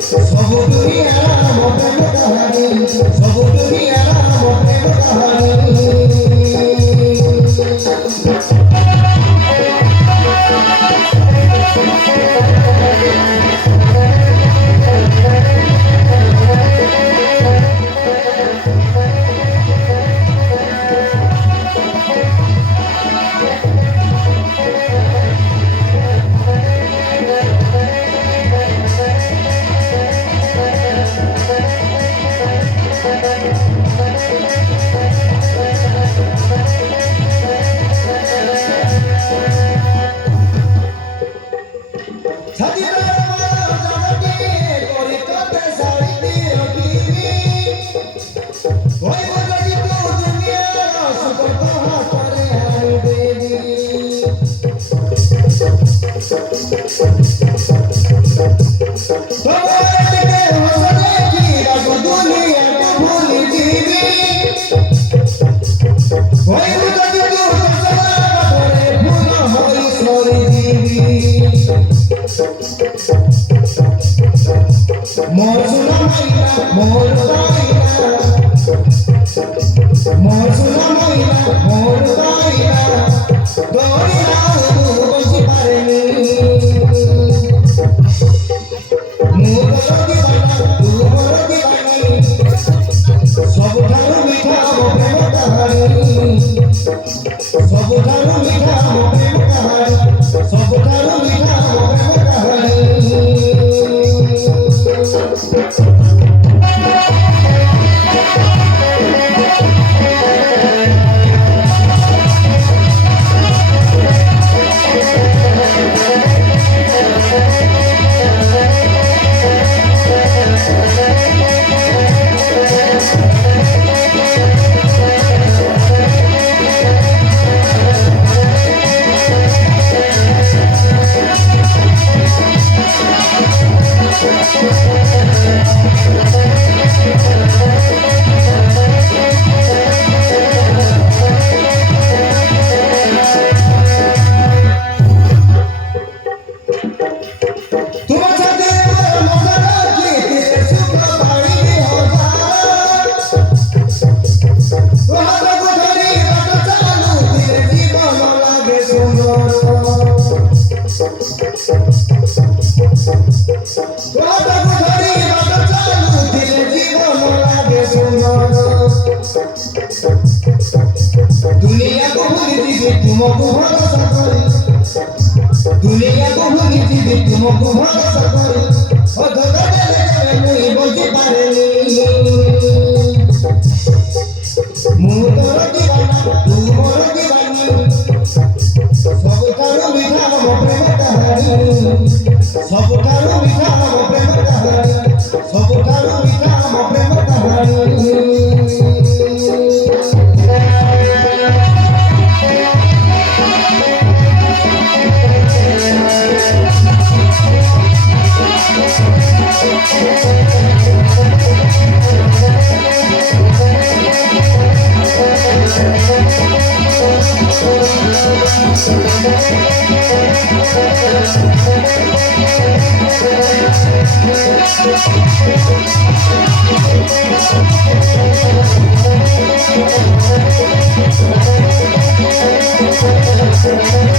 सब दुनिया राम प्रेम कहानी सब दुनिया राम प्रेम कहानी दुनिया को भूली थी तुमको भरोसा करी दुनिया को भूली थी तुमको भरोसा करी ओ धोखा देले मुई बंची पारेनी मु तोर दीवाना तू मोर दीवानी सबठारु मिठा मो प्रेम कहानी सबठारु मिठा मो प्रेम कहानी सबठारु मिठा मो प्रेम कहानी Thank you.